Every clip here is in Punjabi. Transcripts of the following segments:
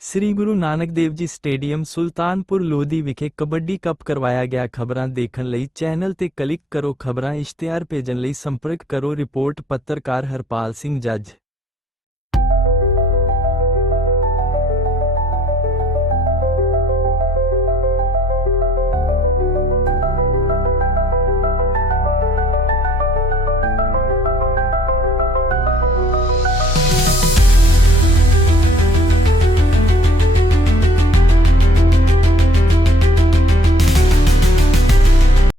ਸ੍ਰੀ ਗੁਰੂ ਨਾਨਕ ਦੇਵ ਜੀ ਸਟੇਡੀਅਮ ਸੁਲਤਾਨਪੁਰ ਲੋਧੀ ਵਿਖੇ ਕਬੱਡੀ ਕੱਪ ਕਰਵਾਇਆ ਗਿਆ। ਖਬਰਾਂ ਦੇਖਣ ਲਈ ਚੈਨਲ ਤੇ ਕਲਿੱਕ ਕਰੋ। ਖਬਰਾਂ ਇਸ਼ਤਿਹਾਰ ਭੇਜਣ ਲਈ ਸੰਪਰਕ ਕਰੋ। ਰਿਪੋਰਟ ਪੱਤਰਕਾਰ ਹਰਪਾਲ ਸਿੰਘ ਜੱਜ।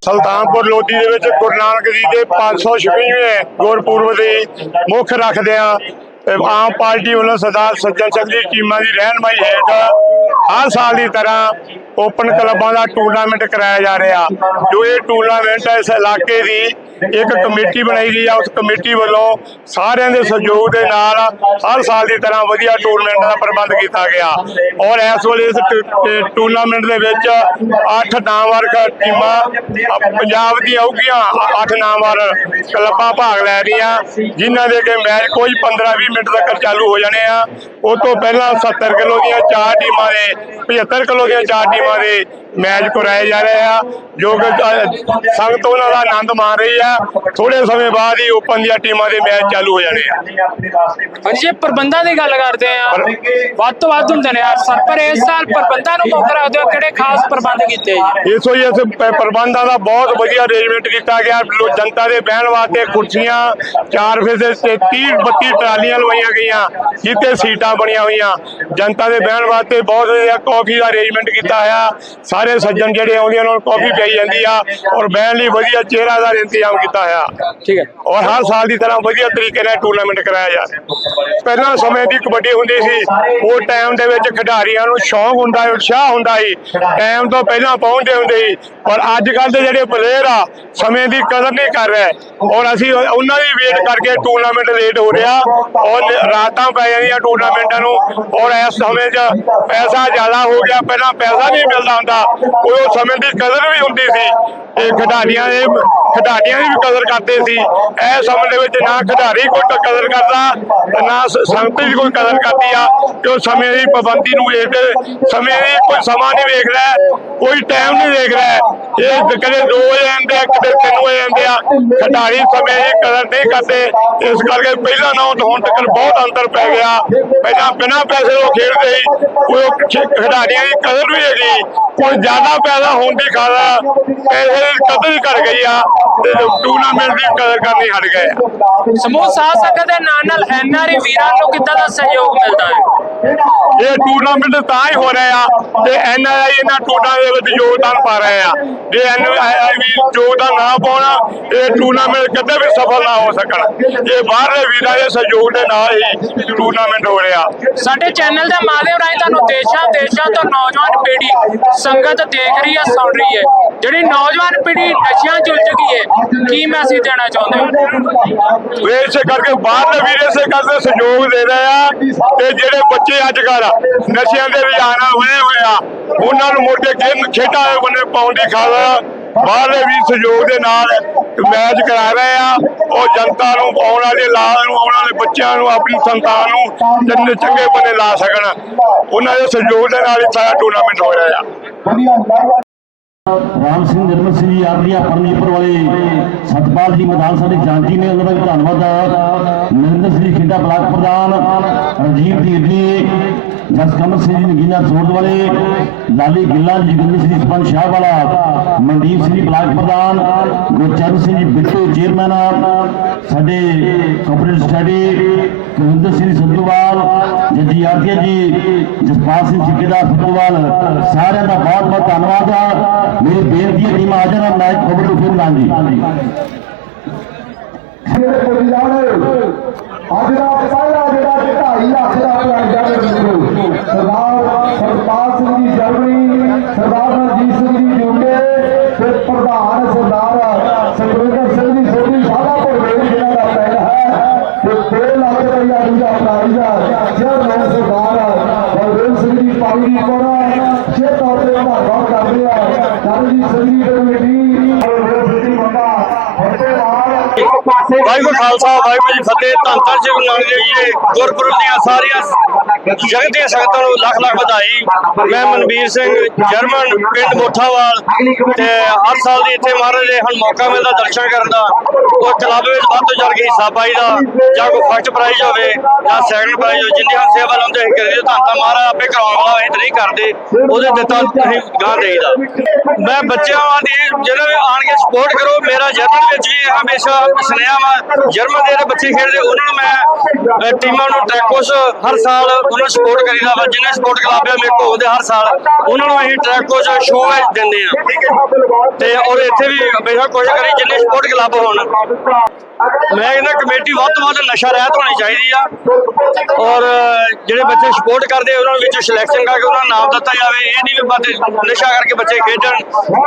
ਸੁਲਤਾਨਪੁਰ ਲੋਧੀ ਦੇ ਵਿੱਚ ਗੁਰੂ ਨਾਨਕ ਜੀ ਦੇ 526ਵੇਂ ਗੁਰਪੁਰਬ ਦੇ ਮੁੱਖ ਰੱਖਦਿਆਂ ਆਮ ਪਾਰਟੀ ਵੱਲੋਂ ਸਰਦਾਰ ਸੱਜਣ ਸਿੰਘ ਦੀ ਟੀਮਾਂ ਦੀ ਰਹਿਨਮਾਈ ਹੇਠ ਹਰ ਸਾਲ ਦੀ ਤਰ੍ਹਾਂ ਓਪਨ ਕਲੱਬਾਂ ਦਾ ਟੂਰਨਾਮੈਂਟ ਕਰਾਇਆ ਜਾ ਰਿਹਾ। ਜੋ ਇਹ ਟੂਰਨਾਮੈਂਟ ਇਸ ਇਲਾਕੇ ਦੀ ਇੱਕ ਕਮੇਟੀ ਬਣਾਈ ਗਈ ਆ। ਉਸ ਕਮੇਟੀ ਵੱਲੋਂ ਸਾਰਿਆਂ ਦੇ ਸਹਿਯੋਗ ਦੇ ਨਾਲ ਹਰ ਸਾਲ ਦੀ ਤਰ੍ਹਾਂ ਵਧੀਆ ਟੂਰਨਾਮੈਂਟ ਦਾ ਪ੍ਰਬੰਧ ਕੀਤਾ ਗਿਆ। ਔਰ ਇਸ ਵੇਲੇ ਇਸ ਟੂਰਨਾਮੈਂਟ ਦੇ ਵਿੱਚ 8 ਨਾਮਵਰ ਟੀਮਾਂ ਪੰਜਾਬ ਦੀਆਂ ਆਉਗੀਆਂ 8 ਨਾਮਵਰ ਕਲੱਬਾਂ ਭਾਗ ਲੈ ਰਹੀਆਂ, ਜਿਨ੍ਹਾਂ ਦੇ ਕਿ ਮੈਚ ਕੋਈ 15-20 ਮਿੰਟ ਤੱਕ ਚਾਲੂ ਹੋ ਜਾਣੇ ਆ। ਉਹ ਤੋਂ ਪਹਿਲਾਂ 70 ਕਿਲੋ ਦੀਆਂ ਚਾਰ ਟੀਮਾਂ ਦੇ 75 ਕਿਲੋ ਦੀਆਂ ਚਾਰ ਟੀਮਾਂ ਦੇ ਮੈਚ ਕਰਾਏ ਜਾ ਰਹੇ ਆ ਜੋ ਕਿ ਸੰਗਤ ਉਹਨਾਂ ਦਾ ਆਨੰਦ ਮਾਣ ਰਹੀ ਆ। ਥੋੜੇ ਸਮੇਂ ਬਾਅਦ ਹੀ ਓਪਨ ਦੀਆਂ ਟੀਮਾਂ ਦੇ ਮੈਚ ਚਾਲੂ ਹੋ ਜਾਣੇ ਆ। ਹਾਂਜੀ ਜੇ ਪ੍ਰਬੰਧਾਂ ਦੀ ਗੱਲ ਕਰਦੇ ਆ। ਵੱਧ ਤੋਂ ਵੱਧ ਹੁੰਦੇ ਨੇ ਅਫਸਰ ਪਰ ਇਸ ਸਾਲ ਪ੍ਰਬੰਧਾਂ ਨੂੰ ਮੁੱਖ ਰੱਖਦੇ ਹੋ ਕਿਹੜੇ ਖਾਸ ਪ੍ਰਬੰਧ ਕੀਤੇ ਜੀ? ਇਸ ਹੋਈ ਇਸ ਪ੍ਰਬੰਧਾਂ ਦਾ ਬਹੁਤ ਵਧੀਆ ਅਰੇਂਜਮੈਂਟ ਕੀਤਾ ਗਿਆ। ਜਨਤਾ ਦੇ ਬਹਿਣ ਵਾਸਤੇ ਕੁਰਸੀਆਂ ਚਾਰ ਫੇਸੇ ਤੇ 30 32 ਟਰਾਲੀਆਂ ਲਵਾਈਆਂ ਗਈਆਂ ਜਿੱਤੇ ਸੀਟਾਂ ਬਣੀਆਂ ਹੋਈਆਂ। ਜਨਤਾ ਦੇ ਬਹਿਣ ਵਾਸਤੇ ਬਹੁਤ ਵਧੀਆ ਕਾਫੀ ਦਾ ਅਰੇਂਜਮੈਂਟ ਕੀਤਾ ਹੋਇਆ। ਸਾਰੇ ਸੱਜਣ ਜਿਹੜੇ ਆਉਂਦੇ ਉਹਨਾਂ ਨੂੰ ਕਾਫੀ ਪਿਆਈ ਜਾਂਦੀ ਆ ਔਰ ਬਹਿਣ ਲਈ ਵਧੀਆ ਚਿਹਰਾ ਦਾ ਇੰਤਜ਼ਾਮ ਕੀਤਾ ਹੋਇਆ। ਠੀਕ ਹੈ। ਔਰ ਹਰ ਸਾਲ ਦੀ ਤਰ੍ਹਾਂ ਵਧੀਆ ਤਰੀਕੇ ਨਾਲ ਟੂਰਨਾਮੈਂਟ ਕਰਾਇਆ ਜਾ ਰਿਹਾ। ਪਹਿਲਾਂ ਸਮੇਂ ਦੀ ਕਬੱਡੀ ਹੁੰਦੀ ਸੀ ਉਹ ਟਾਈਮ ਦੇ ਵਿੱਚ ਖਿਡਾਰੀਆਂ ਨੂੰ ਸ਼ੌਂਕ ਹੁੰਦਾ ਸੀ ਉਤਸ਼ਾਹ ਹੁੰਦਾ ਸੀ। ਟਾਈਮ ਤੋਂ ਪਹਿਲਾਂ ਪਹੁੰਚਦੇ ਹੁੰਦੇ ਸੀ। ਪਰ ਅੱਜ ਕੱਲ ਦੇ ਜਿਹੜੇ ਪਲੇਅਰ ਆ ਸਮੇਂ ਦੀ ਕਦਰ ਨਹੀਂ ਕਰ ਰਹੇ। ਔਰ ਅਸੀਂ ਉਹ- ਉਹਨਾਂ ਦੀ ਵੇਟ ਕਰਕੇ ਟੂਰਨਾਮੈਂਟ ਲੇਟ ਹੋ ਰਿਹਾ। ਔਰ ਰਾਤਾਂ ਪੈ ਜਾਂਦੀਆਂ ਟੂਰਨਾਮੈਂਟਾਂ ਨੂੰ। ਔਰ ਇਸ ਸਮੇਂ 'ਚ ਪੈਸਾ ਜ਼ਿਆਦਾ ਹੋ ਗਿਆ। ਪਹਿਲਾਂ ਪੈਸਾ ਨਹੀਂ ਮਿਲਦਾ ਹੁੰਦਾ। ਉਹ ਸਮੇਂ ਦੀ ਕਦਰ ਵੀ ਹੁੰਦੀ ਸੀ। ਤੇ ਖਿਡਾਰੀਆਂ ਦੇ ਖਿਡਾਰੀਆਂ ਦੀ ਵੀ ਕਦਰ ਕਰਦੇ ਸੀ। ਇਹ ਸਮੇਂ ਦੇ ਵਿੱਚ ਨਾ ਖਿਡਾਰੀ ਕੋਈ ਕਦਰ ਕਰਦਾ ਤੇ ਨਾ ਸੰਗਤ ਦੀ ਕੋਈ ਕਦਰ ਕਰਦੀ ਆ। ਕਿ ਉਹ ਸਮੇਂ ਦੀ ਪਾਬੰਦੀ ਨੂੰ ਵੇਖਦੇ ਸਮੇਂ ਦੀ ਕੋਈ ਸਮਾਂ ਨਹੀਂ ਵੇਖ ਰਿਹਾ। ਕੋਈ ਟਾਈਮ ਨਹੀਂ ਵੇਖ ਰਿਹਾ। ਇਹ ਕਦੇ 2 ਵਜੇ ਜਾਂਦੇ ਆ, ਕਦੇ 3 ਵਜੇ ਜਾਂਦੇ ਆ। ਖਿਡਾਰੀ ਸਮੇਂ ਦੀ ਕਦਰ ਨਹੀਂ ਕਰਦੇ। ਇਸ ਕਰਕੇ ਪਹਿਲਾਂ ਨਾਲੋਂ ਹੁਣ ਤੱਕ ਬਹੁਤ ਅੰਤਰ ਪੈ ਗਿਆ। ਪਹਿਲਾਂ ਬਿਨਾਂ ਪੈਸੇ ਉਹ ਖੇਡਦੇ ਸੀ। ਕੋਈ ਉਹ ਖਿਡਾਰੀਆਂ ਦੀ ਕਦਰ ਵੀ ਹੈਗੀ। ਕੋਈ ਜ਼ਿਆਦਾ ਪੈਸਾ ਹੋਣ ਦੀ ਪੈਸੇ ਦੀ ਕਦਰ ਘਟ ਗਈ ਆ ਤੇ ਟੂਰਨਾਮੈਂਟ ਦੀ ਕਦਰ ਕਰਨੀ ਹਟ ਗਏ ਸਮੂਹ ਸਾਧ ਸੰਗਤ ਦੇ ਨਾਲ ਨਾਲ ਐਨਆਰਈ ਵੀਰਾਂ ਨੂੰ ਕਿੱਦਾਂ ਦਾ ਸਹਿਯੋਗ ਮਿਲਦਾ ਹੈ? ਇਹ ਟੂਰਨਾਮੈਂਟ ਤਾਂ ਹੀ ਹੋ ਰਹੇ ਆ ਤੇ ਐਨਆਈਆਈ ਇਹਨਾਂ ਟੂਰਨਾਮੈਂਟ ਦੇ ਵਿੱਚ ਯੋਗਦਾਨ ਪਾ ਰਹੇ ਆ। ਜੇ ਐਨਆਈਆਈ ਵੀ ਯੋਗਦਾਨ ਨਾ ਪਾਉਣਾ ਇਹ ਟੂਰਨਾਮੈਂਟ ਕਦੇ ਵੀ ਸਫਲ ਨਾ ਹੋ ਸਕਣ। ਇਹ ਬਾਹਰਲੇ ਵੀਰਾਂ ਦੇ ਸਹਿਯੋਗ ਦੇ ਨਾਲ ਹੀ ਟੂਰਨਾਮੈਂਟ ਹੋ ਰਿਹਾ। ਸਾਡੇ ਚੈਨਲ ਦੇ ਮਾਧਿਅਮ ਰਾਹੀਂ ਤੁਹਾਨੂੰ ਦੇਸ਼ਾਂ ਦੇਸ਼ਾਂ ਤੋਂ ਨੌਜਵਾਨ ਪੀੜ੍ਹੀ ਸੰਗਤ ਦੇਖ ਰਹੀ ਹੈ, ਸੁਣ ਰਹੀ ਹੈ। ਜਿਹੜੀ ਨੌਜਵਾਨ ਪੀੜ੍ਹੀ ਨਸ਼ਿਆਂ 'ਚ ਉਲਝ ਗਈ ਹੈ, ਕੀ ਮੈਸੇਜ ਦੇਣਾ ਚਾਹੁੰਦੇ ਹੋ? ਇਹ ਇਸੇ ਕਰਕੇ ਬਾਹਰਲੇ ਵੀਰ ਇਸੇ ਕਰਕੇ ਸਹਿਯੋਗ ਦੇ ਰਹੇ ਆ ਤੇ ਜਿਹੜੇ ਬੱਚੇ ਅੱਜ ਕੱਲ ਨਸ਼ਿਆਂ ਦੇ ਰੁਝਾਨ ਨਾਲ ਹੋਏ ਹੋਏ ਆ ਉਹਨਾਂ ਨੂੰ ਮੁੜ ਕੇ ਖੇਡਾਂ ਦੇ ਪਾਉਣ ਦੀ ਖਾਤਰ ਬਾਹਰਲੇ ਵੀ ਸਹਿਯੋਗ ਦੇ ਨਾਲ ਮੈਚ ਕਰਾ ਰਹੇ ਆ। ਉਹ ਜਨਤਾ ਨੂੰ ਆਉਣ ਵਾਲੇ ਲਾਲ ਨੂੰ ਆਉਣ ਵਾਲੇ ਬੱਚਿਆਂ ਨੂੰ ਆਪਣੀ ਸੰਤਾਨ ਨੂੰ ਚੰਗੇ ਚੰਗੇ ਬੰਨੇ ਲਾ ਸਕਣ ਉਹਨਾਂ ਦੇ ਸਹਿਯੋਗ ਦੇ ਨਾਲ ਹੀ ਸਾਰਾ ਟੂਰਨਾਮੈਂਟ ਹੋ ਰਿਹਾ ਆ। ਰਾਮ ਸਿੰਘ ਨਿਰਮਲ ਸਿੰਘ ਜੀ ਆਰਡੀਆ ਪਰਮਜੀਪੁਰ ਵਾਲੇ ਸਤਪਾਲ ਜੀ ਮੈਦਾਨ ਸਾਡੇ ਜਾਂਤੀ ਨੇ ਉਹਨਾਂ ਦਾ ਧੰਨਵਾਦ ਨਰਿੰਦਰ ਸਿੰਘ ਜੀ ਖੇਡਾ ਬਲਾਕ ਪ੍ਰਧਾਨ ਰਜੀਵ ਧੀਰ ਜੀ ਜਸਕਮਲ ਸਿੰਘ ਜੀ ਨਗੀਨਾ ਸੋਰਦ ਵਾਲੇ ਲਾਲੀ ਗਿੱਲਾ ਜੀ ਸਿੰਘ ਜੀ ਸ਼ਾਹ ਵਾਲਾ, ਮਨਦੀਪ ਸਿੰਘ ਬਲਾਕ ਪ੍ਰਧਾਨ ਗੁਰਚਰਨ ਸਿੰਘ ਜੀ, ਬਿੱਟੂ ਚੇਅਰਮੈਨ ਸਾਡੇ cooperative study Kulwinder Singh Sandhuwal, Jajji RK ji, Jaspal Singh ਠੇਕੇਦਾਰ ਫਤੂਵਾਲ ਸਾਰਿਆਂ ਦਾ ਬਹੁਤ ਬਹੁਤ ਧੰਨਵਾਦ ਆ। ਮੇਰੀ ਬੇਨਤੀ ਹੈ ਟੀਮ ਆ ਜਾਣਾ ਮੈਚ ਖਬਰ ਨੂੰ ਫਿਰ ਲਾਂਗੀ ਅੱਜ ਦਾ ਪਹਿਲਾ ਜਿਹੜਾ 2.5 ਲੱਖ ਦਾ ਪਲਾਂਟਾ ਮਿਲੂ ਸਰਦਾਰ ਸਰਪਾਲ ਸਿੰਘ ਜੀ ਜਰਮਨੀ ਸਰਦਾਰ ਰਣਜੀਤ ਸਿੰਘ ਜੀ ਯੂਕੇ ਤੇ ਪ੍ਰਧਾਨ ਸਰਦਾਰ ਸੁਖਵਿੰਦਰ ਸਿੰਘ ਜੀ ਸੋਢੀ ਸਾਡਾ ਭੋਲੇ ਜਿਹੜਾ ਦਾ ਪਿੰਡ ਹੈ। ਤੇ 2 ਲੱਖ ਰੁਪਇਆ ਦੂਜਾ ਪ੍ਰਾਈਜ਼ ਚੇਅਰਮੈਨ ਸਰਦਾਰ ਬਲਦੇਵ ਸਿੰਘ ਜੀ ਪਾਣੀ ਕੋਰਾ ਜੇ ਤੌਰ ਤੇ ਧੰਨਵਾਦ ਕਰਦੇ ਆ ਚਰਨਜੀਤ ਸਿੰਘ ਜੀ ਕਮੇਟੀ ਜੀ ਵਾਹਿਗੁਰੂ ਖਾਲਸਾ ਵਾਹਿਗੁਰੂ ਜੀ ਫਤਿਹ। ਧੰਨ ਧੰਨ ਸ੍ਰੀ ਗੁਰੂ ਨਾਨਕ ਦੇਵ ਜੀ ਦੇ ਗੁਰਪੁਰਬ ਦੀਆਂ ਸਾਰੀਆਂ ਜਗਤ ਦੀਆਂ ਸੰਗਤਾਂ ਨੂੰ ਲੱਖ ਲੱਖ ਵਧਾਈ। ਮੈਂ ਮਨਵੀਰ ਸਿੰਘ, ਜਰਮਨ, ਪਿੰਡ ਮੋਠਾਵਾਲ ਤੇ ਹਰ ਸਾਲ ਦੀ ਇੱਥੇ ਮਹਾਰਾਜ ਦੇ ਹੁਣ ਮੌਕਾ ਮਿਲਦਾ ਦਰਸ਼ਨ ਕਰਨ ਦਾ। ਉਹ ਕਲੱਬ ਵਿੱਚ ਵੱਧ ਤੋਂ ਚੱਲ ਕੇ ਹਿੱਸਾ ਪਾਈਦਾ ਜਾਂ ਕੋਈ ਫਸਟ ਪ੍ਰਾਈਜ਼ ਹੋਵੇ, ਜਾਂ ਸੈਕੰਡ ਪ੍ਰਾਈਜ਼ ਹੋਵੇ, ਜਿੰਨੀ ਹਾਂ ਸੇਵਾ ਲਾਉਂਦੇ ਅਸੀਂ ਕਰੀਏ ਤਾਂ ਤਾਂ ਮਹਾਰਾਜ ਆਪੇ ਕਰਾਉਣ ਵਾਲਾ ਅਸੀਂ ਨਹੀਂ ਕਰਦੇ। ਉਹਦੇ ਦਿੱਤਾ ਅਸੀਂ ਗਾਂ ਦੇਈਦਾ। ਮੈਂ ਬੱਚਿਆਂ ਦੀ ਜਿਹੜਾ ਵੀ ਆਣ ਕੇ ਸਪੋਰਟ ਕਰੋ, ਮੇਰਾ ਜਰਮਨ ਵਿੱਚ ਵੀ ਹਮੇਸ਼ਾ ਸੁਨੇਹਾ ਵਾ। ਜਰਮਨ ਦੇ ਜਿਹੜੇ ਬੱਚੇ ਖੇਡਦੇ, ਉਹਨਾਂ ਨੂੰ ਮੈਂ ਟੀਮਾਂ ਨੂੰ ਟਰੈਕੋਸ ਹਰ ਸਾਲ ਉਹਨਾਂ ਸਪੋਰਟ ਕਰੀਦਾ ਵਾ ਜਿੰਨੇ ਸਪੋਰਟ ਕਲੱਬ ਆ ਮੇਰੇ ਕੋਲ ਉਹਦੇ ਹਰ ਸਾਲ ਉਹਨਾਂ ਨੂੰ ਅਸੀਂ ਟਰੈਕੋਸ ਸ਼ੋਅ ਵਿੱਚ ਦਿੰਦੇ ਆ। ਤੇ ਔਰ ਇੱਥੇ ਵੀ ਹਮੇਸ਼ਾ ਕੋਸ਼ਿਸ਼ ਕਰੀ ਜਿੰਨੇ ਸਪੋਰਟ ਕਲੱਬ ਹੋਣ। ਮੈਂ ਇਹਨਾਂ ਕਮੇਟੀ ਵੱਧ ਤੋਂ ਵੱਧ ਨਸ਼ਾ ਰਹਿਤ ਹੋਣੀ ਚਾਹੀਦੀ ਆ। ਔਰ, ਜਿਹੜੇ ਬੱਚੇ ਸਪੋਰਟ ਕਰਦੇ ਉਹਨਾਂ ਵਿੱਚ ਸਿਲੈਕਸ਼ਨ ਕਰਕੇ ਉਹਨਾਂ ਨੂੰ ਨਾਮ ਦਿੱਤਾ ਜਾਵੇ। ਇਹ ਨਹੀਂ ਵੀ ਬੱਚੇ ਨਸ਼ਾ ਕਰਕੇ ਬੱਚੇ ਖੇਡਣ।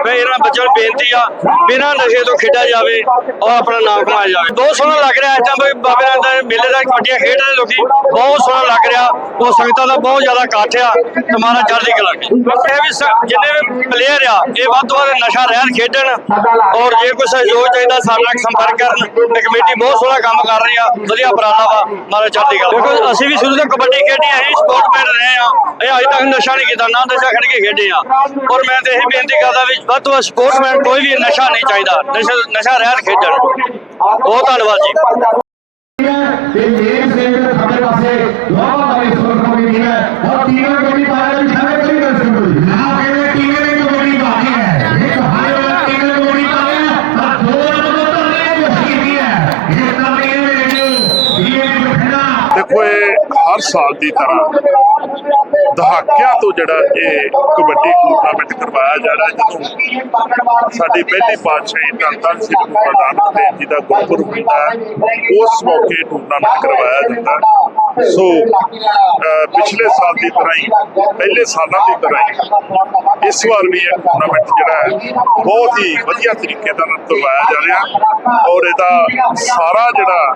ਮੈਂ ਇਹਨਾਂ ਬੱਚਿਆਂ ਨੂੰ ਬੇਨਤੀ ਆ, ਬਿਨਾਂ ਨਸ਼ੇ ਤੋਂ ਖੇਡਿਆ ਜਾਵੇ ਔਰ ਆਪਣਾ ਨਾਮ ਕਮਾਇਆ ਜਾਵੇ। ਬਹੁਤ ਸੋਹਣਾ ਲੱਗ ਰਿਹਾ ਅੱਜ ਤਾਂ ਬਾਬੇ ਨਾਨਕ ਮੇਲੇ ਦਾ, ਕਬੱਡੀਆਂ ਖੇਡ ਰਹੇ ਲੋਕੀ। ਬਹੁਤ ਸੋਹਣਾ ਲੱਗ ਰਿਹਾ। ਉਹ ਸੰਗਤਾਂ ਦਾ ਬਹੁਤ ਜ਼ਿਆਦਾ ਇਕੱਠ ਆ। ਤੇ ਮਹਾਰਾਜ ਚੜ੍ਹਦੀ ਕਲਾ ਇਹ ਵੀ ਜਿੰਨੇ ਵੀ ਪਲੇਅਰ ਆ, ਇਹ ਵੱਧ ਤੋਂ ਵੱਧ ਨਸ਼ਾ ਰਹਿਤ ਖੇਡਣ। ਔਰ ਜੇ ਕੋਈ ਸਹਿਯੋਗ ਚਾਹੀਦਾ, ਸਾਡੇ ਨਾਲ ਸੰਪਰਕ ਕਰਨ। ਤੇ ਕਮੇਟੀ ਬਹੁਤ ਸੋਹਣਾ ਕੰਮ ਕਰ ਰਹੀ ਆ। ਵਧੀਆ ਉਪਰਾਲਾ ਵਾ। ਮਹਾਰਾਜ ਚੜ੍ਹਦੀ ਕਲਾ ਦੇਖੋ ਅਸੀਂ ਵੀ ਸ਼ੁਰੂ ਤੋਂ ਕਬੱਡੀ ਖੇਡੀ ਅਸੀਂ ਸਪੋਰਟਮੈਨ ਰਹੇ ਆ। ਇਹ ਅਜੇ ਤੱਕ ਨਸ਼ਾ ਨਹੀਂ ਕੀਤਾ ਨਾ ਨਸ਼ਾ ਖੜ ਕੇ ਖੇਡੇ ਆ। ਔਰ ਮੈਂ ਤੇ ਇਹ ਬੇਨਤੀ ਕਰਦਾ ਵੀ ਵੱਧ ਤੋਂ ਵੱਧ ਸਪੋਰਟਮੈਨ ਕੋਈ ਵੀ ਨਸ਼ਾ ਨਹੀਂ ਚਾਹੀਦਾ। ਨਸ਼ਾ ਨਸ਼ਾ ਰਹਿਤ ਖੇਡਣ। ਬਹੁਤ ਧੰਨਵਾਦ ਜੀ। ਤੇ ਮੇਨ ਸਿੰਘ ਦੇ ਖੱਬੇ ਪਾਸੇ ਲੋਹਾ ਵਾਲੀ ਸੁਰ ਕਮੇਟੀ ਹੈ ਔਰ ਤੀਨੋਂ ਕਮੇਟੀ ਪਾਇਆ ਵੀ ਸਾਰੇ ਕਰੀ ਕਰ ਸਕਦੇ ਨਾ ਕਹਿੰਦੇ ਟੀਮ ਨੇ ਕਮੇਟੀ ਪਾਈ ਹੈ ਇੱਕ ਹਰ ਵਾਰ ਟੀਮ ਨੇ ਕਮੇਟੀ ਪਾਇਆ ਤਾਂ ਦੋ ਨੰਬਰ ਤੋਂ ਲੈ ਕੇ ਕੀ ਹੈ ਇਹ ਤਾਂ ਇਹ ਵਿੱਚ ਇਹ ਬਖਣਾ ਹਰ ਸਾਲ ਦੀ ਤਰ੍ਹਾਂ। ਦਹਾਕਿਆਂ ਤੋਂ ਜਿਹੜਾ ਇਹ ਕਬੱਡੀ ਟੂਰਨਾਮੈਂਟ ਕਰਵਾਇਆ ਜਾ ਰਿਹਾ ਜਦੋਂ ਸਾਡੀ ਪਹਿਲੀ ਪਾਤਸ਼ਾਹੀ ਧੰਨ ਧੰਨ ਸ੍ਰੀ ਗੁਰੂ ਨਾਨਕ ਦੇਵ ਜੀ ਦਾ ਗੁਰਪੁਰਬ ਹੁੰਦਾ ਉਸ ਮੌਕੇ ਟੂਰਨਾਮੈਂਟ ਕਰਵਾਇਆ ਜਾਂਦਾ ਸੋ ਪਿਛਲੇ ਸਾਲ ਦੀ ਤਰ੍ਹਾਂ ਹੀ, ਪਹਿਲੇ ਸਾਲਾਂ ਦੀ ਤਰ੍ਹਾਂ ਹੀ, ਇਸ ਵਾਰ ਵੀ ਇਹ ਟੂਰਨਾਮੈਂਟ ਜਿਹੜਾ ਹੈ, ਬਹੁਤ ਹੀ ਵਧੀਆ ਤਰੀਕੇ ਨਾਲ ਕਰਵਾਇਆ ਜਾ ਰਿਹਾ ਔਰ ਇਹਦਾ ਸਾਰਾ ਜਿਹੜਾ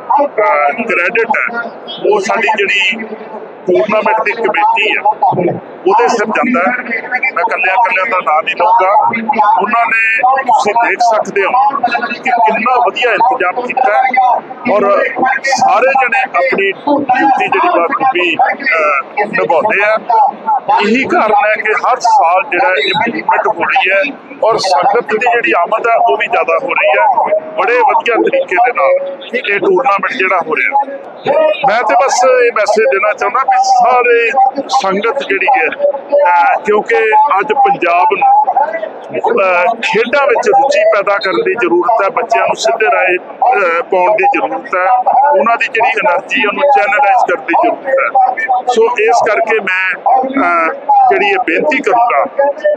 ਕ੍ਰੈਡਿਟ ਹੈ, ਉਹ ਸਾਡੀ ਜਿਹੜੀ ਟੂਰਨਾਮੈਂਟ ਦੀ ਕਮੇਟੀ ਹੈ ਉਹਦੇ ਸਿਰ ਜਾਂਦਾ ਮੈਂ ਕੱਲਿਆਂ ਕੱਲਿਆਂ ਦਾ ਨਾਮ ਨਹੀਂ ਲਊਗਾ। ਉਹਨਾਂ ਨੇ ਤੁਸੀਂ ਦੇਖ ਸਕਦੇ ਹੋ ਕਿ ਕਿੰਨਾ ਵਧੀਆ ਇੰਤਜ਼ਾਮ ਕੀਤਾ ਔਰ ਸਾਰੇ ਜਣੇ ਆਪਣੀ ਡਿਊਟੀ ਜਿਹੜੀ ਬਾਖੂਬੀ ਨਿਭਾਉਂਦੇ ਆ। ਇਹੀ ਕਾਰਨ ਹੈ ਕਿ ਹਰ ਸਾਲ ਜਿਹੜਾ ਇੰਪਲੀਮੈਂਟ ਹੋ ਰਹੀ ਹੈ ਔਰ ਸੰਗਤ ਦੀ ਜਿਹੜੀ ਆਮਦ ਹੈ ਉਹ ਵੀ ਜ਼ਿਆਦਾ ਹੋ ਰਹੀ ਹੈ। ਬੜੇ ਵਧੀਆ ਤਰੀਕੇ ਦੇ ਨਾਲ ਇਹ ਟੂਰਨਾਮੈਂਟ ਜਿਹੜਾ ਹੋ ਰਿਹਾ। ਮੈਂ ਤੇ ਬਸ ਇਹ ਮੈਸੇਜ ਦੇਣਾ ਚਾਹੁੰਦਾ ਸਾਰੇ ਸੰਗਤ ਜਿਹੜੀ ਹੈ ਕਿਉਂਕਿ ਅੱਜ ਪੰਜਾਬ ਨੂੰ ਖੇਡਾਂ ਵਿੱਚ ਰੁਚੀ ਪੈਦਾ ਕਰਨ ਦੀ ਜ਼ਰੂਰਤ ਹੈ, ਬੱਚਿਆਂ ਨੂੰ ਸਿੱਧੇ ਰਾਏ ਪਾਉਣ ਦੀ ਜ਼ਰੂਰਤ ਹੈ, ਉਹਨਾਂ ਦੀ ਜਿਹੜੀ એનર્ਜੀ ਉਹਨੂੰ ਚੈਨਲਾਈਜ਼ ਕਰਨ ਦੀ ਜ਼ਰੂਰਤ ਹੈ। ਸੋ ਇਸ ਕਰਕੇ ਮੈਂ ਜਿਹੜੀ ਇਹ ਬੇਨਤੀ ਕਰੂੰਗਾ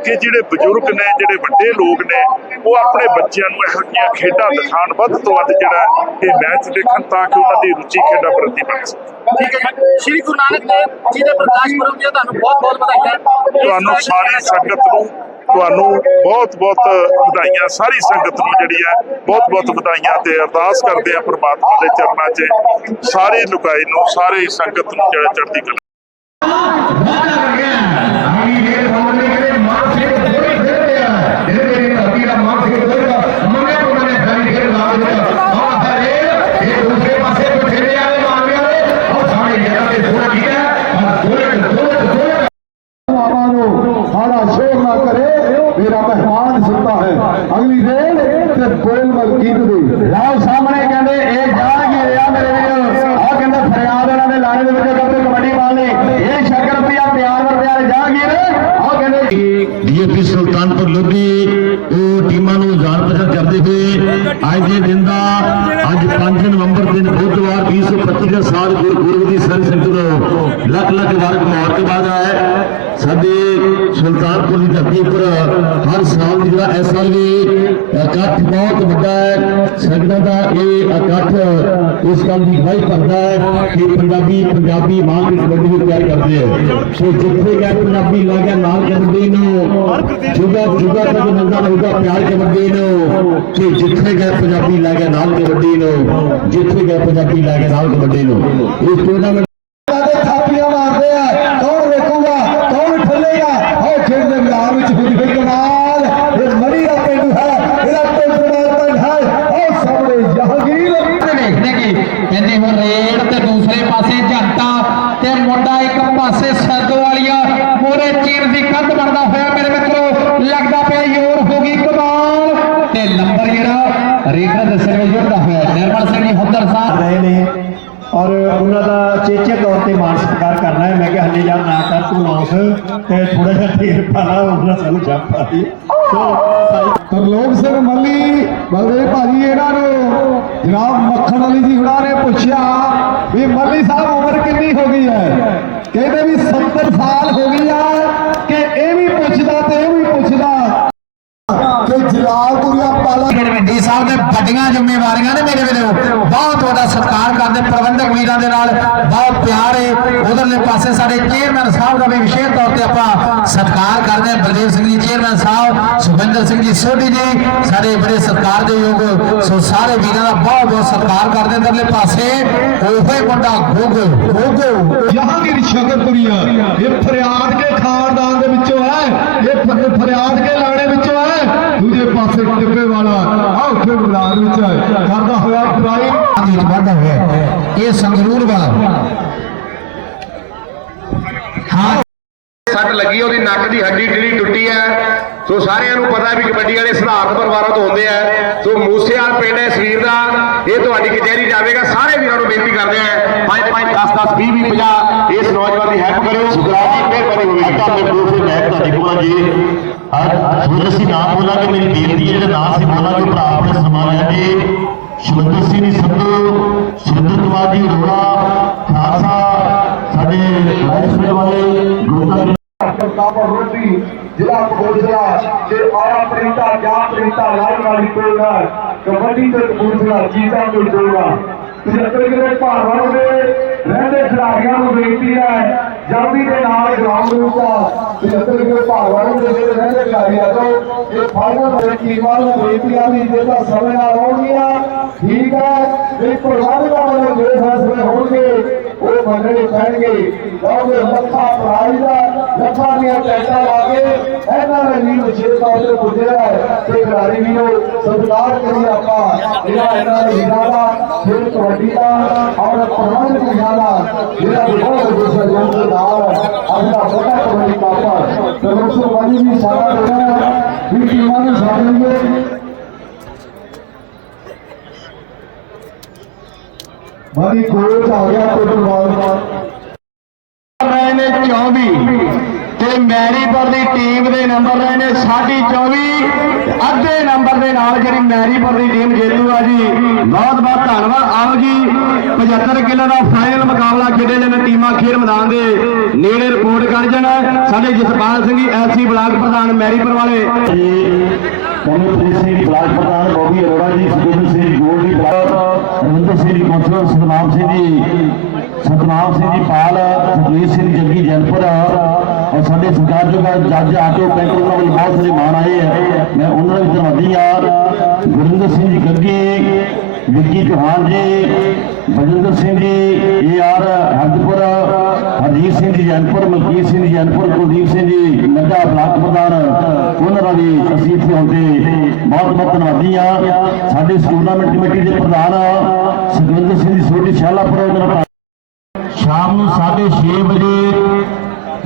ਕਿ ਜਿਹੜੇ ਬਜ਼ੁਰਗ ਨੇ, ਜਿਹੜੇ ਵੱਡੇ ਲੋਕ ਨੇ, ਉਹ ਆਪਣੇ ਬੱਚਿਆਂ ਨੂੰ ਇਹੋ ਜਿਹੀਆਂ ਖੇਡਾਂ ਦਿਖਾਣ ਵੱਧ ਤੋਂ ਵੱਧ ਜਿਹੜਾ ਇਹ ਮੈਚ ਦੇਖਣ ਤਾਂ ਕਿ ਉਹਨਾਂ ਦੀ ਰੁਚੀ ਖੇਡਾਂ ਪ੍ਰਤੀ ਬਣ ਸਕੇ। ਠੀਕ ਹੈ ਸ੍ਰੀ ਗੁਰੂ ਨਾਨਕ ਦੇਵ ਜੀ ਦੇ ਪ੍ਰਕਾਸ਼ ਪੁਰਬ ਦੀਆਂ ਤੁਹਾਨੂੰ ਬਹੁਤ ਬਹੁਤ ਵਧਾਈਆਂ। ਤੁਹਾਨੂੰ ਸਾਰੀ ਸੰਗਤ ਨੂੰ, ਤੁਹਾਨੂੰ ਬਹੁਤ ਬਹੁਤ ਵਧਾਈਆਂ। ਸਾਰੀ ਸੰਗਤ ਨੂੰ ਜਿਹੜੀ ਹੈ, ਬਹੁਤ ਬਹੁਤ ਵਧਾਈਆਂ ਤੇ ਅਰਦਾਸ ਕਰਦੇ ਆ ਪ੍ਰਮਾਤਮਾ ਦੇ ਚਰਨਾਂ 'ਚ। ਸਾਰੀ ਲੁਕਾਈ ਨੂੰ, ਸਾਰੀ ਸੰਗਤ ਨੂੰ ਜਿਹੜਾ ਚੜ੍ਹਦੀ ਕਲਾ ਸਾਡਾ ਸ਼ੋਰ ਨਾ ਕਰੇ ਮੇਰਾ ਮਹਿਮਾਨ ਸੁਣਦਾ ਹੈ ਅਗਲੀ ਰੇਲ ਤੇ ਬੋਲ ਮਲਕੀਤ ਦੀ ਲਾਓ ਸਾਹਮਣੇ ਕਹਿੰਦੇ, ਇਹ ਜਾਣਗੇ ਰਿਹਾ ਮੇਰੇ ਵੀਰ? ਆ ਕਹਿੰਦੇ ਫਰਿਆਦ ਇਹਨਾਂ ਦੇ ਲਾਣੇ ਦੇ ਵਿੱਚ ਕਰਦੇ ਕਬੱਡੀ ਵਾਲੇ ਇਹ ਸ਼ਕਰਪ੍ਰਿਆ ਪਿਆਰ ਵਰ ਪਿਆਰ ਜਾਣਗੇ ਆ ਕਹਿੰਦੇ ਡੀਏਪੀ ਸੁਲਤਾਨਪੁਰ ਲੋਧੀ, ਉਹ ਟੀਮਾਂ ਨੂੰ ਜਾਣ ਪਛਾਣ ਕਰਦੇ ਹੋਏ ਅੱਜ ਦੇ ਦਿਨ ਦਾ ਅੱਜ 5 ਨਵੰਬਰ ਦਿਨ, ਬੁੱਧਵਾਰ 2025 ਦਾ ਸਾਲ ਗੁਰਪੁਰਬ ਦੀ ਸਾਰੀ ਸੰਗਤ ਨੂੰ ਲੱਖ ਲੱਖ ਵਾਰ ਮੁਬਾਰਕਬਾਦ ਹੈ। ਸਾਡੇ ਸੁਲਤਾਨਪੁਰ ਦੀ ਧਰਤੀ ਉੱਪਰ ਹਰ ਸਾਲ ਜਿਹੜਾ ਇਸ ਸਾਲ ਵੀ ਇਕੱਠ ਬਹੁਤ ਵੱਡਾ ਹੈ। ਸੰਗਤਾਂ ਦਾ ਇਹ ਇਕੱਠ ਇਸ ਗੱਲ ਦੀ ਗਵਾਹੀ ਭਰਦਾ ਹੈ ਕਿ ਪੰਜਾਬੀ ਪੰਜਾਬੀ ਮਾਂ ਦੀ ਕਬੱਡੀ ਨੂੰ ਪਿਆਰ ਕਰਦੇ ਹੈ ਸੋ ਜਿੱਥੇ ਗਿਆ ਪੰਜਾਬੀ ਲੱਗ ਗਿਆ, ਨਾਲ ਕਬੱਡੀ ਨੂੰ ਜੁਗਾ ਜੁਗਾ ਤੱਕ ਮਿਲਦਾ ਰਹੂਗਾ ਪਿਆਰ ਕਬੱਡੀ ਨੂੰ ਕਿ ਜਿੱਥੇ ਗਿਆ ਪੰਜਾਬੀ ਲੱਗ ਗਿਆ, ਨਾਲ ਕਬੱਡੀ ਨੂੰ ਜਿੱਥੇ ਗਿਆ ਪੰਜਾਬੀ ਲੱਗ ਗਿਆ, ਨਾਲ ਕਬੱਡੀ ਨੂੰ ਇਸ ਟੂਰਨਾਮੈਂਟ ਦੇ ਥਾਪੀਆਂ ਮਾਰਦੇ ਆ ਕੌਣ ਵੇਖੂਗਾ ਕੌਣ ਠੱਲੇਗਾ ਉਹ ਖੇਡ ਦੇ ਮੈਦਾਨ ਵਿੱਚ ਹੁੰਦੀ ਹੋਈ ਕਮਾਲ ਇਹ ਮਰੀ ਦਾ ਪਿੰਡ ਹੈ ਇਹਦਾ ਪਿੰਡ ਦਾ ਪਿੰਡ ਹੈ ਉਹ ਸਾਹਮਣੇ ਜਹਾਂਗੀਰ ਵੇਖਦੇ ਕਿ ਕਹਿੰਦੇ ਹੁਣ ਰੇਡ ਤੇ ਦੂਸਰੇ ਪਾਸੇ ਜੰਟਾ ਤੇ ਮੁੰਡਾ ਇੱਕ ਪਾਸੇ ਤੋਂ ਲਾਸ ਤੇ ਥੋੜਾ ਜਿਹਾ ਢੇਰ ਪਾਣਾ ਉਹਨਾਂ ਸਾਨੂੰ ਜੰਪ ਆ ਸੋ ਤਰਲੋਕ ਸਿੰਘ ਮੱਲੀ, ਬਲਦੇਵ ਭਾਜੀ ਇਹਨਾਂ ਨੂੰ ਜਨਾਬ ਮੱਖਣ ਅਲੀ ਜੀ ਹੁਣਾਂ ਨੇ ਪੁੱਛਿਆ ਵੀ ਮੱਲੀ ਸਾਹਿਬ, ਉਮਰ ਕਿੰਨੀ ਹੋ ਗਈ ਹੈ? ਕਹਿੰਦੇ ਵੀ 70 ਸਾਲ ਹੋ ਗਈ ਆ ਕਿ ਇਹ ਵੀ ਪੁੱਛਦਾ ਤੇ ਇਹ ਵੀ ਪੁੱਛਦਾ ਕਿ ਜਲਾਲਪੁਰੀਆ ਪਾਲਾ ਗੜਵਿੰਡੀ ਸਾਹਿਬ ਦੇ ਵੱਡੀਆਂ ਜ਼ਿੰਮੇਵਾਰੀਆਂ ਨੇ ਮੇਰੇ ਵੀਰੋ ਬਹੁਤ ਵੱਡਾ ਸਤਿਕਾਰ ਕਰਦੇ ਪ੍ਰਬੰਧਕ ਵੀਰਾਂ ਦੇ ਨਾਲ। ਬਹੁਤ ਪਿਆਰ ਹੈ ਉਧਰਲੇ ਪਾਸੇ ਸਾਡੇ ਚੇਅਰਮੈਨ ਸਾਹਿਬ ਦਾ ਵੀ ਵਿਸ਼ੇਸ਼ ਤੌਰ ਤੇ ਆਪਾਂ ਸਤਿਕਾਰ ਕਰਦੇ ਹਾਂ। ਬਲਦੇਵ ਸਿੰਘ ਜੀ ਚੇਅਰਮੈਨ ਸਾਹਿਬ, ਸੁਖਵਿੰਦਰ ਸਿੰਘ ਜੀ ਸੋਢੀ ਜੀ, ਸਾਡੇ ਬੜੇ ਸਤਿਕਾਰ ਦੇ ਯੋਗ ਸੋ ਸਾਰੇ ਵੀਰਾਂ ਦਾ ਬਹੁਤ ਬਹੁਤ ਸਤਿਕਾਰ ਕਰਦੇ ਹਾਂ। ਪਾਸੇ ਉਹੇ ਮੁੰਡਾ ਗੋਗੋ। ਗੋਗੋ। ਜਹਾਂਗੀਰ ਸ਼ਕਰਪੁਰੀਆ ਇਹ ਫਰਿਆਦ ਕੇ ਖਾਨਦਾਨ ਦੇ ਵਿੱਚੋਂ ਹੈ। ਇਹ ਫਰਿਆਦ ਕੇ ਲਾਣੇ ਵਿੱਚੋਂ ਹੈ। ਦੂਜੇ ਪਾਸੇ ਟਿੱਬੇ ਵਾਲਾ ਆਹ ਉੱਥੇ ਮੈਦਾਨ ਵਿੱਚ ਹੈ। ਕਰਦਾ ਹੋਇਆ ਟਰਾਈ ਵਿੱਚ ਵਾਧਾ ਹੋਇਆ ਹੈ। ਇਹ ਸੰਗਰੂਰ ਵਾਲਾ। ਹਾਂ। ਸੱਟ ਲੱਗੀ ਉਹਦੀ ਨੱਕ ਦੀ ਹੱਡੀ ਜਿਹੜੀ ਟੁੱਟੀ ਹੈ ਸੋ ਸਾਰਿਆਂ ਨੂੰ ਪਤਾ ਵੀ ਕਬੱਡੀ ਵਾਲੇ ਸਿਧਾਰਥ ਪਰਿਵਾਰਾਂ ਤੋਂ ਹੁੰਦੇ ਆ। ਸੋ ਮੂਸੇਵਾਲ ਪਿੰਡ ਹੈ ਸਰੀਰ ਦਾ। ਇਹ ਤੁਹਾਡੀ ਕਚਹਿਰੀ ਜਾਵੇਗਾ। ਸਾਰੇ ਵੀਰਾਂ ਨੂੰ ਬੇਨਤੀ ਕਰਦੇ ਆ 5 5 10 10 20 20 50 ਇਸ ਨੌਜਵਾਨ ਦੀ ਹੈਲਪ ਕਰਿਓ। ਤਾਂ ਮੇਰੇ ਦੋਸਤ ਮੈਂ ਤੁਹਾਡੇ ਕੋਲ ਜੀ ਅੱਜ ਅਸੀਂ ਨਾਮ ਬੋਲਾਂਗੇ ਮੇਰੀ ਬੇਨਤੀ ਜਿਹੜਾ ਨਾਮ ਅਸੀਂ ਬੋਲਾਂਗੇ ਭਰਾ ਆਪਣੇ ਸਮਾਂ ਲੈਣਗੇ ਸ਼ਿਵੰਦਰ ਸਿੰਘ ਸੰਧੂ ਸੁਰਿੰਦਰ ਕੁਮਾਰ ਜੀ ਅਰੋੜਾ ਖਾਲਸਾ, ਸਾਡੇ ਲਾਇਸਮੈਂਟ ਵਾਲੇ ਗੁਰਦਾਸ ਪ੍ਰਤਾਪ ਰੋਟੀ, ਜ਼ਿਲ੍ਹਾ ਕਪੂਰਥਲਾ, ਤੇ ਆਇਆ ਪ੍ਰਿੰਟਾ ਜਾਂ ਪ੍ਰਿੰਟਾ ਲਾਈਵ ਵਾਲੀ ਕੋਲ ਕਬੱਡੀ ਤੇ ਕਪੂਰਥਲਾ ਚੀਜ਼ਾਂ ਤੋਂ ਜੋੜਾ 75 ਕਿਲੋ ਭਾਰਵਾਂ ਦੇ ਰਹਿੰਦੇ ਖਿਡਾਰੀਆਂ ਨੂੰ ਬੇਨਤੀ ਹੈ ਜਲਦੀ ਦੇ ਨਾਲ ਗਰਾਊਂਡ ਵਿੱਚ 75 ਕਿਲੋ ਭਾਰਵਾਂ ਦੇ ਰਹਿੰਦੇ ਖਿਡਾਰੀ ਤੋਂ ਇਹ ਫਾਈਨਲ ਦੇ ਟੀਮਾਂ ਨੂੰ ਬੇਨਤੀ ਆ ਵੀ ਜੇ ਸਮੇਂ ਨਾਲ ਆਉਣਗੀਆਂ ਠੀਕ ਹੈ ਜੇ ਪ੍ਰਵਾਨਿਕਾਂ ਵੱਲੋਂ ਜਿਹੜੇ ਫੈਸਲੇ ਹੋਣਗੇ। ਉਹ ਮੰਨਣੇ ਪੈਣਗੇ ਕਿਉਂਕਿ ਲੱਖਾਂ ਪ੍ਰਾਈਜ਼ ਦਾ ਲੱਖਾਂ ਦੀਆਂ ਟੈਂਟਾਂ ਲਾ ਕੇ ਇਹਨਾਂ ਨੇ ਵੀ ਵਿਸ਼ੇਸ਼ ਤੌਰ ਤੇ ਪੁੱਜਿਆ ਹੈ ਤੇ ਖਿਡਾਰੀ ਵੀ ਉਹ ਸਤਿਕਾਰ ਕਰੀ ਆਪਾਂ ਜਿਹੜਾ ਇਹਨਾਂ ਦੇ ਵੀਰਾਂ ਦਾ ਫਿਰ ਕਬੱਡੀ ਦਾ ਔਰ ਪ੍ਰਬੰਧ ਵੀਰਾਂ ਦਾ ਜਿਹੜਾ ਬਹੁਤ ਦੂਸਰਾ ਜਨ ਦੇ ਨਾਲ ਆਪਣਾ ਵੱਡਾ ਕਬੱਡੀ ਕਾਪਾ ਤੇ ਉਸ ਤੋਂ ਬਾਅਦ ਵੀ ਸਾਰਾ ਦੇਣਾ ਵੀ ਟੀਮਾਂ ਨੂੰ ਸਾਹਮਣੇ ਬਾਦੀ ਕੋਚ ਆ ਗਿਆ ਦਾ ਰਹੇ ਨੇ 24 ਤੇ ਮੈਰੀਪੁਰ ਦੀ ਟੀਮ ਦੇ ਨੰਬਰ ਰਹੇ ਨੇ ਸਾਡੀ 24 ਅੱਧੇ ਨੰਬਰ ਦੇ ਨਾਲ ਜਿਹੜੀ ਮੈਰੀਪੁਰ ਦੀ ਟੀਮ ਜੇਤੂ ਆ ਜੀ ਬਹੁਤ ਬਹੁਤ ਧੰਨਵਾਦ ਆਓ ਜੀ 75 ਕਿਲੋ ਦਾ ਫਾਈਨਲ ਮੁਕਾਬਲਾ ਖੇਡੇ ਜਾਣ ਟੀਮਾਂ ਖੇਡ ਮੈਦਾਨ ਦੇ ਨੇੜੇ ਰਿਪੋਰਟ ਕਰ ਜਾਣ ਸਾਡੇ ਜਸਪਾਲ ਸਿੰਘ ਜੀ ਐਸਸੀ ਬਲਾਕ ਪ੍ਰਧਾਨ ਮੈਰੀਪੁਰ ਵਾਲੇ ਕਮਲਪ੍ਰੀਤ ਸਿੰਘ ਬਲਾਕ ਪ੍ਰਧਾਨ ਬੋਬੀ ਅਰੋੜਾ ਜੀ ਸੁਖਿੰਦਰ ਸਿੰਘ ਗੋਲ ਜੀ ਬਲਾਕ ਰਵਿੰਦਰ ਸਿੰਘ ਜੀ ਕੌਂਸਲਰ ਸਤਨਾਮ ਸਿੰਘ ਜੀ, ਸਤਨਾਮ ਸਿੰਘ ਜੀ ਪਾਲ ਸੁਖਵੀਰ ਸਿੰਘ ਜੱਗੀ ਜੈਨਪੁਰ, ਔਰ ਸਾਡੇ ਸਰਕਾਰਯੋਗ ਜੱਜ ਆਟੋ ਪੈਂਟਰ ਉਹਨਾਂ ਵੱਲ ਬਹੁਤ ਸਾਰੇ ਮਾਣ ਆਏ ਹੈ। ਮੈਂ ਉਹਨਾਂ ਦਾ ਵੀ ਧੰਨਵਾਦੀ ਆ ਗੁਰਿੰਦਰ ਸਿੰਘ ਜੀ ਗੱਗੀ ਵਿੱਕੀ ਚੌਹਾਨ ਜੀ Bajinder Singh ji, A R ਹਰਦਪੁਰ, Harjeet Singh ji Jainpur, Malkit Singh ji Jainpur, Kuldeep Singh ji Nadda block ਪ੍ਰਧਾਨ, ਉਹਨਾਂ ਦਾ ਵੀ ਅਸੀਂ ਇੱਥੇ ਆਉਂਦੇ ਬਹੁਤ ਬਹੁਤ ਧੰਨਵਾਦੀ ਆ ਸਾਡੇ ਟੂਰਨਾਮੈਂਟ ਕਮੇਟੀ ਦੇ ਪ੍ਰਧਾਨ ਸੁਖਵਿੰਦਰ ਸਿੰਘ ਜੀ ਸੋਢੀ ਸ਼ਾਲਾਪੁਰ ਉਹਨਾਂ ਸ਼ਾਮ ਨੂੰ 6:30 ਵਜੇ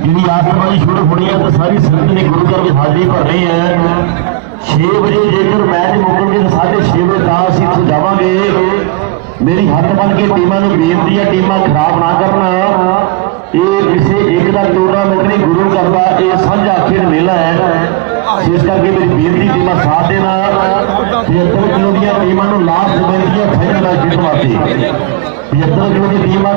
ਜਿਹੜੀ ਆਸਮਾਨੀ ਸ਼ੁਰੂ ਹੋਣੀ ਹੈ ਤਾਂ ਸਾਰੀ ਸੰਗਤ ਨੇ ਗੁਰੂ ਘਰ ਵਿੱਚ ਹਾਜ਼ਰੀ ਭਰਨੀ ਹੈ। 6 ਵਜੇ ਜੇਕਰ ਮੈਚ ਮੁੱਕਣਗੇ ਤਾਂ 6:30 ਵਜੇ ਤਾਂ ਅਸੀਂ ਇੱਥੋਂ ਜਾਵਾਂਗੇ। ਮੇਰੀ ਹੱਥ ਬੰਨ ਕੇ ਟੀਮਾਂ ਨੂੰ ਬੇਨਤੀ ਹੈ ਟੀਮਾਂ ਖਰਾਬ ਨਾ ਕਰਨਾ। ਇਹ ਕਿਸੇ ਇੱਕ ਦਾ ਟੂਰਨਾਮੈਂਟ ਨਹੀਂ, ਗੁਰੂ ਘਰ ਦਾ ਇਹ ਸਾਂਝਾ ਖੇਡ ਮੇਲਾ ਹੈ। ਇਸ ਕਰਕੇ ਮੇਰੀ ਬੇਨਤੀ, ਟੀਮਾਂ ਸਾਥ ਦੇਣਾ। 75 ਕਿਲੋ ਦੀਆਂ ਟੀਮਾਂ ਨੂੰ ਲਾਸਟ ਬੇਨਤੀ ਹੈ ਫਾਈਨਲ ਮੈਚ ਜਿੱਤਣ ਵਾਸਤੇ। 75 ਕਿਲੋ ਦੀ ਟੀਮਾਂ ਨੂੰ